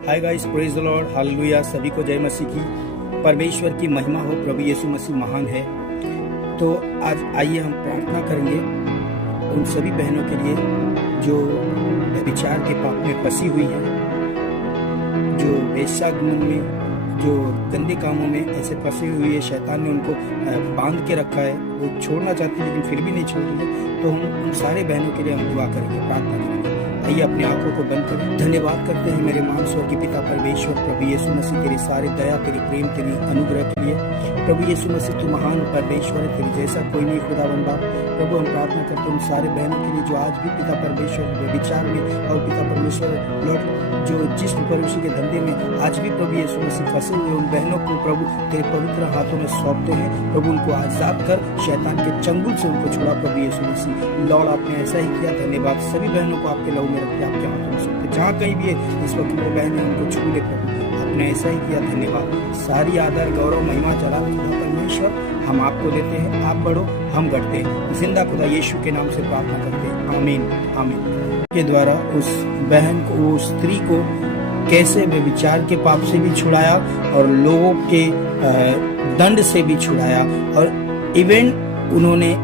Hi guys, praise the Lord, hallelujah. सभी को जय मसीह की। परमेश्वर की महिमा हो। प्रभु यीशु मसीह महान है। तो आज आइए हम प्रार्थना करेंगे उन सभी बहनों के लिए जो व्यभिचार के पाप में फंसी हुई है, जो वेश्यागमन में, जो गंदे कामों में ऐसे फंसी हुई है। शैतान ने उनको बांध के रखा है, वो छोड़ना चाहती है लेकिन फिर भी नहीं छोड़ रही है। तो हम उन सारे बहनों के लिए हम दुआ करेंगे, प्रार्थना करेंगे। आइए अपनी आंखों को बंद करें। धन्यवाद करते हैं मेरे महान स्वर्गीय पिता परमेश्वर, प्रभु यीशु मसीह, तेरी सारी दया, तेरी प्रेम, तेरी अनुग्रह के लिए। प्रभु यीशु मसीह, तू महान परमेश्वर है, तेरे जैसा कोई नहीं खुदावंद बाप। प्रभु हम प्रार्थना करते हैं उन सारे बहनों के लिए जो आज भी पिता परमेश्वर व्यभिचार में और पिता परमेश्वर लॉर्ड जो जिस्म परमेश्वर के धंधे में आज भी प्रभु यीशु मसीह फंसे हुए उन बहनों को प्रभु तेरे पवित्र हाथों में सौंपते हैं। प्रभु उनको आजाद कर, शैतान के चंगुल से उनको छुड़ा प्रभु यीशु मसीह। लॉर्ड आपने ऐसा ही किया, धन्यवाद। सभी बहनों को आपके लहू में रखते, आपके हाथों में सौंपते। जहाँ कहीं भी है इस वक्त वो बहनें उनको छू ले प्रभु, आपने ऐसा ही किया, धन्यवाद। सारी आदर, गौरव, महिमा चला परमेश्वर हम आपको देते हैं। आप बढ़ो, हम घटते हैं। जिंदा खुदा यीशु के नाम से प्रार्थना करते हैं, आमीन आमीन। के द्वारा उस बहन को, उस स्त्री को कैसे व्यभिचार के पाप से भी छुड़ाया और लोगों के दंड से भी छुड़ाया, और इवन उन्होंने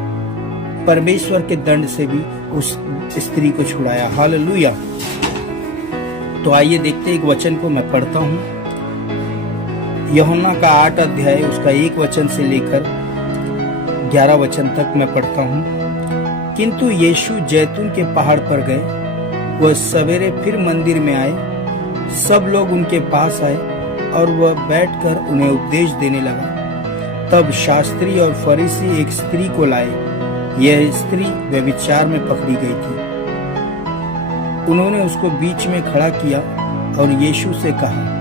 परमेश्वर के दंड से भी उस स्त्री को छुड़ाया। हालेलुया। तो आइए देखते हैं, एक वचन को मैं पढ़ता हूँ। यूहन्ना का 8 अध्याय उसका 1 वचन से लेकर 11 वचन तक मैं पढ़ता हूँ। किंतु यीशु जैतून के पहाड़ पर गए। वह सवेरे फिर मंदिर में आए। सब लोग उनके पास आए और वह बैठकर उन्हें उपदेश देने लगा। तब शास्त्री और फरीसी एक स्त्री को लाए। यह स्त्री व्यभिचार में पकड़ी गई थी। उन्होंने उसको बीच में खड़ा किया और यीशु से कहा,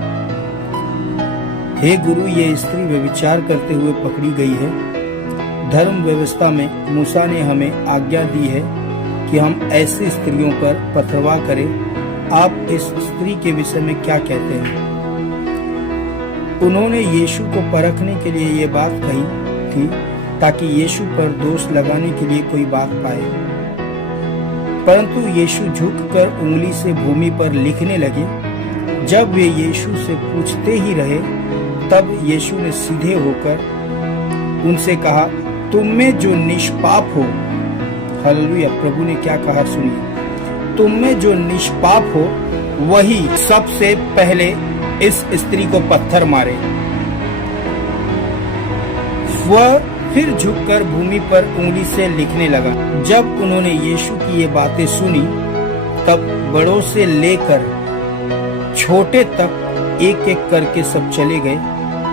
हे गुरु, ये स्त्री व्यभिचार करते हुए पकड़ी गई है। धर्म व्यवस्था में मूसा ने हमें आज्ञा दी है कि हम ऐसी स्त्रियों पर पथरवाह करें। आप इस स्त्री के विषय में क्या कहते हैं? उन्होंने यीशु को परखने के लिए ये बात कही थी ताकि यीशु पर दोष लगाने के लिए कोई बात पाए। परंतु यीशु झुककर उंगली से भूमि पर लिखने लगे। जब वे यीशु से पूछते ही रहे, तब यीशु ने सीधे होकर उनसे कहा, तुम में जो निष्पाप हो। हालेलुया। प्रभु ने क्या कहा सुनिए। तुम में जो निष्पाप हो वही सबसे पहले इस स्त्री को पत्थर मारे। वह फिर झुककर भूमि पर उंगली से लिखने लगा। जब उन्होंने यीशु की ये बातें सुनी, तब बड़ों से लेकर छोटे तक एक एक करके सब चले गए।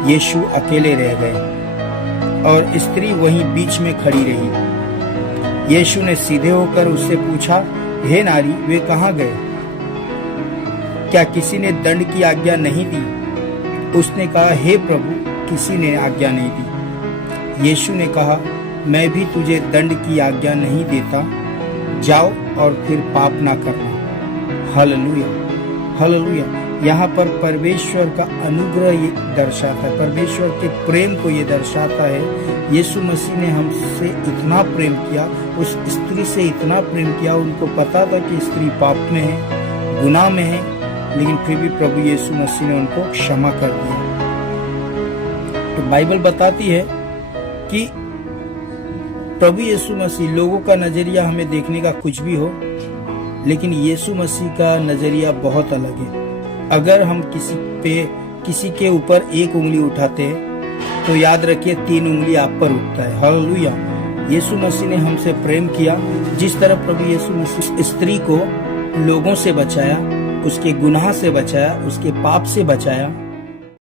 यीशु अकेले रह गए और स्त्री वहीं बीच में खड़ी रही। यीशु ने सीधे होकर उससे पूछा, हे नारी, वे कहाँ गए? क्या किसी ने दंड की आज्ञा नहीं दी? उसने कहा, हे प्रभु, किसी ने आज्ञा नहीं दी। यीशु ने कहा, मैं भी तुझे दंड की आज्ञा नहीं देता। जाओ और फिर पाप ना करना। Hallelujah hallelujah. यहाँ पर परमेश्वर का अनुग्रह ये दर्शाता है, परमेश्वर के प्रेम को ये दर्शाता है। यीशु मसीह ने हमसे इतना प्रेम किया, उस स्त्री से इतना प्रेम किया। उनको पता था कि स्त्री पाप में है, गुनाह में है, लेकिन फिर भी प्रभु यीशु मसीह ने उनको क्षमा कर दिया। तो बाइबल बताती है कि प्रभु यीशु मसीह, लोगों का नजरिया हमें देखने का कुछ भी हो, लेकिन यीशु मसीह का नजरिया बहुत अलग है। अगर हम किसी के ऊपर एक उंगली उठाते हैं तो याद रखिए 3 उंगली आप पर उठता है। हालेलुया। यीशु मसीह ने हमसे प्रेम किया। जिस तरह प्रभु यीशु मसीह स्त्री को लोगों से बचाया, उसके गुनाह से बचाया, उसके पाप से बचाया,